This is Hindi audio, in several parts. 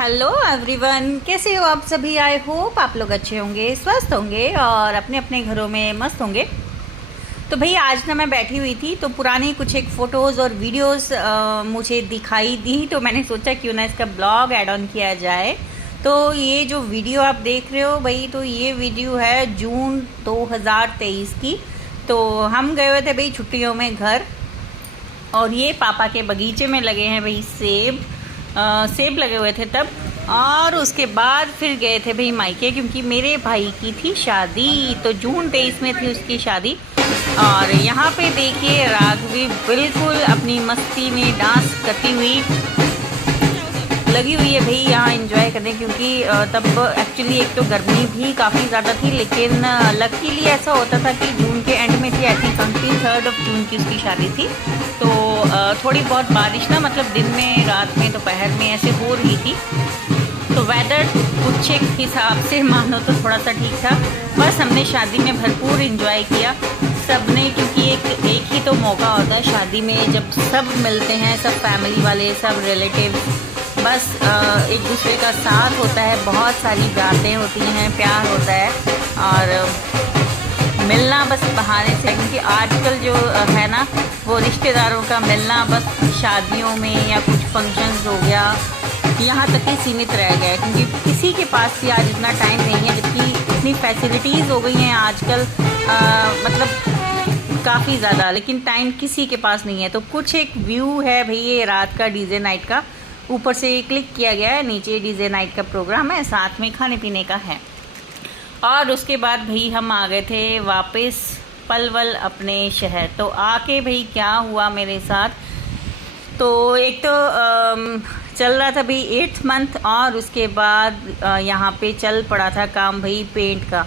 हेलो एवरीवन, कैसे हो आप सभी। आई होप आप लोग अच्छे होंगे, स्वस्थ होंगे और अपने अपने घरों में मस्त होंगे। तो भाई आज ना मैं बैठी हुई थी तो पुरानी कुछ एक फ़ोटोज़ और वीडियोस मुझे दिखाई दी, तो मैंने सोचा क्यों ना इसका ब्लॉग ऐड ऑन किया जाए। तो ये जो वीडियो आप देख रहे हो भाई, तो ये वीडियो है जून 2023 की। तो हम गए हुए थे भाई छुट्टियों में घर, और ये पापा के बगीचे में लगे हैं भाई सेब लगे हुए थे तब। और उसके बाद फिर गए थे भाई मायके, क्योंकि मेरे भाई की थी शादी, तो जून 23 में थी उसकी शादी। और यहाँ पे देखिए राघवी बिल्कुल अपनी मस्ती में डांस करती हुई लगी हुई है भाई यहाँ एंजॉय करने, क्योंकि तब एक्चुअली एक तो गर्मी भी काफ़ी ज़्यादा थी, लेकिन लकीली ऐसा होता था कि जून के एंड में थी, आई थिंक 23 जून की उसकी शादी थी। तो थोड़ी बहुत बारिश ना, मतलब दिन में रात में दोपहर में ऐसे हो रही थी, तो वेदर कुछ एक हिसाब से मानो तो थोड़ा सा ठीक था। बस हमने शादी में भरपूर एंजॉय किया सब ने, क्योंकि एक ही तो मौका होता है शादी में जब सब मिलते हैं, सब फैमिली वाले, सब रिलेटिव, बस एक दूसरे का साथ होता है, बहुत सारी बातें होती हैं, प्यार होता है और मिलना बस बहाने से, क्योंकि आजकल जो है ना वो रिश्तेदारों का मिलना बस शादियों में या कुछ फंक्शंस हो गया यहाँ तक ही सीमित रह गया है, क्योंकि किसी के पास भी आज इतना टाइम नहीं है, जबकि इतनी फैसिलिटीज़ हो गई हैं आजकल, मतलब काफ़ी ज़्यादा, लेकिन टाइम किसी के पास नहीं है। तो कुछ एक व्यू है भाई ये रात का डीजे नाइट का, ऊपर से क्लिक किया गया है, नीचे डीजे नाइट का प्रोग्राम है, साथ में खाने पीने का है। और उसके बाद भाई हम आ गए थे वापस पलवल अपने शहर। तो आके भाई क्या हुआ मेरे साथ, तो एक तो चल रहा था भाई 8th मंथ, और उसके बाद यहाँ पे चल पड़ा था काम भाई पेंट का।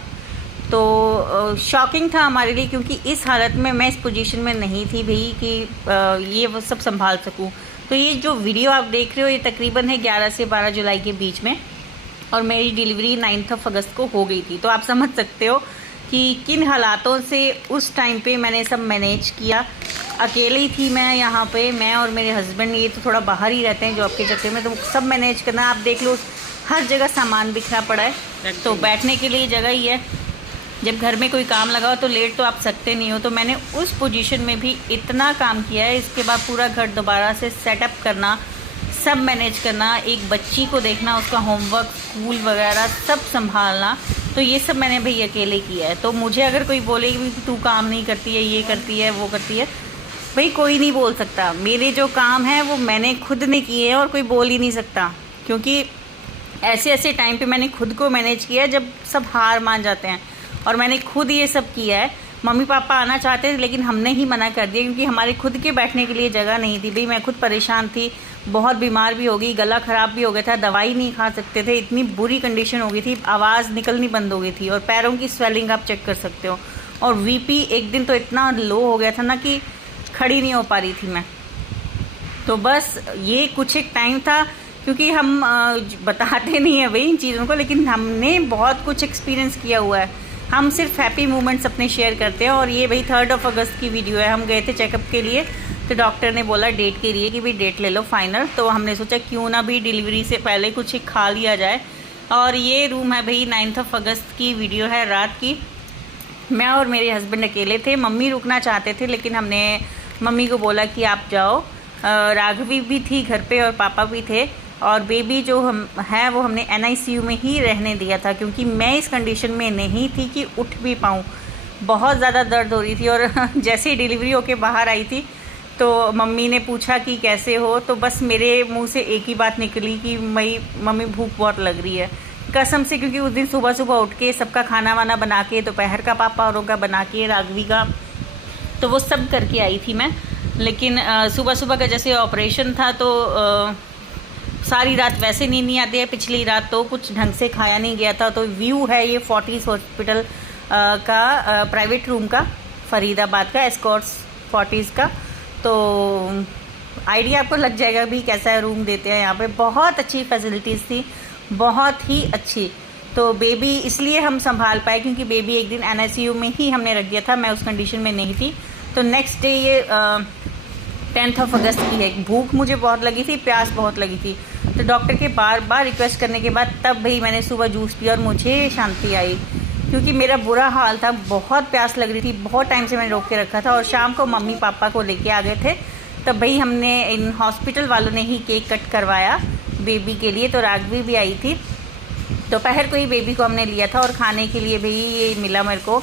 तो शॉकिंग था हमारे लिए, क्योंकि इस हालत में मैं इस पोजीशन में नहीं थी भाई कि ये वो सब संभाल सकूं। तो ये जो वीडियो आप देख रहे हो ये तकरीबन है 11 से 12 जुलाई के बीच में, और मेरी डिलीवरी 9 अगस्त को हो गई थी। तो आप समझ सकते हो कि किन हालातों से उस टाइम पे मैंने सब मैनेज किया। अकेले ही थी मैं यहाँ पे, मैं और मेरे हस्बैंड, ये तो थोड़ा बाहर ही रहते हैं जॉब के चक्कर में, तो सब मैनेज करना, आप देख लो हर जगह सामान बिखरा पड़ा है, तो बैठने के लिए जगह ही है। जब घर में कोई काम लगाओ तो लेट तो आप सकते नहीं हो, तो मैंने उस पोजीशन में भी इतना काम किया है। इसके बाद पूरा घर दोबारा से सेटअप करना, सब मैनेज करना, एक बच्ची को देखना, उसका होमवर्क, स्कूल वगैरह सब संभालना, तो ये सब मैंने भाई अकेले किया है। तो मुझे अगर कोई बोले कि तू काम नहीं करती है, ये करती है, वो करती है, भाई कोई नहीं बोल सकता। मेरे जो काम है वो मैंने खुद ने किए हैं और कोई बोल ही नहीं सकता, क्योंकि ऐसे ऐसे टाइम पे मैंने खुद को मैनेज किया जब सब हार मान जाते हैं, और मैंने खुद ये सब किया है। मम्मी पापा आना चाहते थे लेकिन हमने ही मना कर दिया, क्योंकि हमारे खुद के बैठने के लिए जगह नहीं थी भाई। मैं खुद परेशान थी, बहुत बीमार भी हो गई, गला ख़राब भी हो गया था, दवाई नहीं खा सकते थे, इतनी बुरी कंडीशन हो गई थी, आवाज़ निकलनी बंद हो गई थी, और पैरों की स्वेलिंग आप चेक कर सकते हो, और वीपी एक दिन तो इतना लो हो गया था ना कि खड़ी नहीं हो पा रही थी मैं। तो बस ये कुछ एक टाइम था, क्योंकि हम बताते नहीं हैं भाई इन चीज़ों को, लेकिन हमने बहुत कुछ एक्सपीरियंस किया हुआ है। हम सिर्फ हैप्पी मोमेंट्स अपने शेयर करते हैं। और ये भाई 3 अगस्त की वीडियो है। हम गए थे चेकअप के लिए, तो डॉक्टर ने बोला डेट के लिए कि भाई डेट ले लो फाइनल। तो हमने सोचा क्यों ना भी डिलीवरी से पहले कुछ एक खा लिया जाए। और ये रूम है भाई 9 अगस्त की वीडियो है रात की। मैं और मेरे हस्बैंड अकेले थे, मम्मी रुकना चाहते थे, लेकिन हमने मम्मी को बोला कि आप जाओ। राघवी भी थी घर पे और पापा भी थे, और बेबी जो हम है वो हमने NICU में ही रहने दिया था, क्योंकि मैं इस कंडीशन में नहीं थी कि उठ भी पाऊँ। बहुत ज़्यादा दर्द हो रही थी, और जैसे ही डिलीवरी होके बाहर आई थी तो मम्मी ने पूछा कि कैसे हो, तो बस मेरे मुंह से एक ही बात निकली कि मम्मी भूख बहुत लग रही है, कसम से। क्योंकि उस दिन सुबह सुबह उठ के सबका खाना वाना बना के, दोपहर का पापा औरों का बना के, राघवी का, तो वो सब करके आई थी मैं। लेकिन सुबह सुबह का जैसे ऑपरेशन था, तो सारी रात वैसे नींद नहीं आती है। पिछली रात तो कुछ ढंग से खाया नहीं गया था। तो व्यू है ये फोर्टिस हॉस्पिटल का प्राइवेट रूम का, फरीदाबाद का, एस्कॉर्ट्स फोर्टिस का। तो आइडिया आपको लग जाएगा भी कैसा रूम देते हैं यहाँ पे। बहुत अच्छी फैसिलिटीज़ थी, बहुत ही अच्छी। तो बेबी इसलिए हम संभाल पाए क्योंकि बेबी एक दिन NICU में ही हमने रख दिया था, मैं उस कंडीशन में नहीं थी। तो नेक्स्ट डे ये 10 अगस्त की है। भूख मुझे बहुत लगी थी, प्यास बहुत लगी थी, तो डॉक्टर के बार बार रिक्वेस्ट करने के बाद तब भाई मैंने सुबह जूस पिया और मुझे शांति आई, क्योंकि मेरा बुरा हाल था, बहुत प्यास लग रही थी, बहुत टाइम से मैंने रोक के रखा था। और शाम को मम्मी पापा को लेके आ गए थे, तब भाई हमने इन हॉस्पिटल वालों ने ही केक कट करवाया बेबी के लिए। तो राघवी भी आई थी, दोपहर को ही बेबी को हमने लिया था। और खाने के लिए भाई ये मिला मेरे को,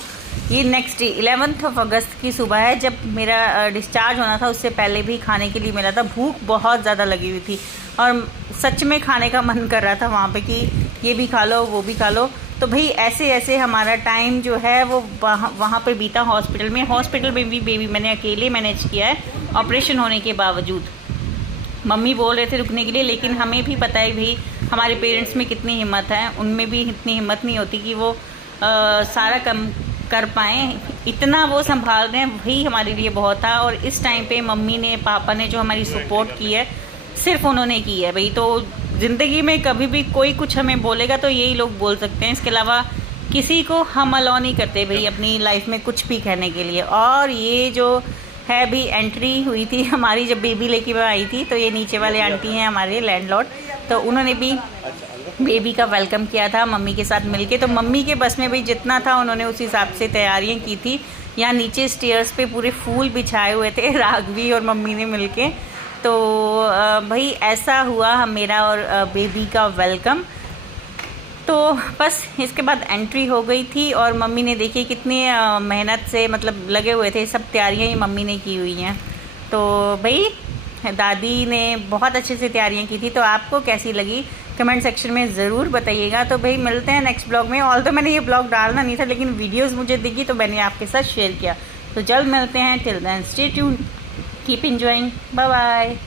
ये नेक्स्ट डे 11 अगस्त की सुबह है, जब मेरा डिस्चार्ज होना था उससे पहले भी खाने के लिए मिला था। भूख बहुत ज़्यादा लगी हुई थी और सच में खाने का मन कर रहा था वहाँ पे कि ये भी खा लो वो भी खा लो। तो भाई ऐसे ऐसे हमारा टाइम जो है वो वहाँ पे बीता हॉस्पिटल में। हॉस्पिटल में भी बेबी मैंने अकेले मैनेज किया है ऑपरेशन होने के बावजूद। मम्मी बोल रहे थे रुकने के लिए, लेकिन हमें भी पता है भाई हमारे पेरेंट्स में कितनी हिम्मत है, उनमें भी इतनी हिम्मत नहीं होती कि वो सारा कम कर पाएँ। इतना वो संभाल रहे हैं, वही हमारे लिए बहुत था। और इस टाइम पे मम्मी ने पापा ने जो हमारी सपोर्ट की है सिर्फ उन्होंने की है भाई। तो ज़िंदगी में कभी भी कोई कुछ हमें बोलेगा तो यही लोग बोल सकते हैं, इसके अलावा किसी को हम अलाउ नहीं करते भाई अपनी लाइफ में कुछ भी कहने के लिए। और ये जो है भी एंट्री हुई थी हमारी जब बेबी लेके मैं आई थी, तो ये नीचे वाले आंटी हैं हमारे लैंडलॉर्ड, तो उन्होंने भी बेबी का वेलकम किया था मम्मी के साथ मिलके। तो मम्मी के बस में भाई जितना था उन्होंने उस हिसाब से तैयारियां की थी। यहाँ नीचे स्टेयर्स पे पूरे फूल बिछाए हुए थे राघवी और मम्मी ने मिलके। तो भाई ऐसा हुआ मेरा और बेबी का वेलकम। तो बस इसके बाद एंट्री हो गई थी और मम्मी ने देखिए कितनी मेहनत से मतलब लगे हुए थे, सब तैयारियां ही मम्मी ने की हुई हैं। तो भाई दादी ने बहुत अच्छे से तैयारियां की थी। तो आपको कैसी लगी कमेंट सेक्शन में ज़रूर बताइएगा। तो भाई मिलते हैं नेक्स्ट ब्लॉग में। ऑल तो मैंने ये ब्लॉग डालना नहीं था, लेकिन वीडियोस मुझे दिखी तो मैंने आपके साथ शेयर किया। तो जल्द मिलते हैं, till then stay tuned, keep enjoying, bye bye.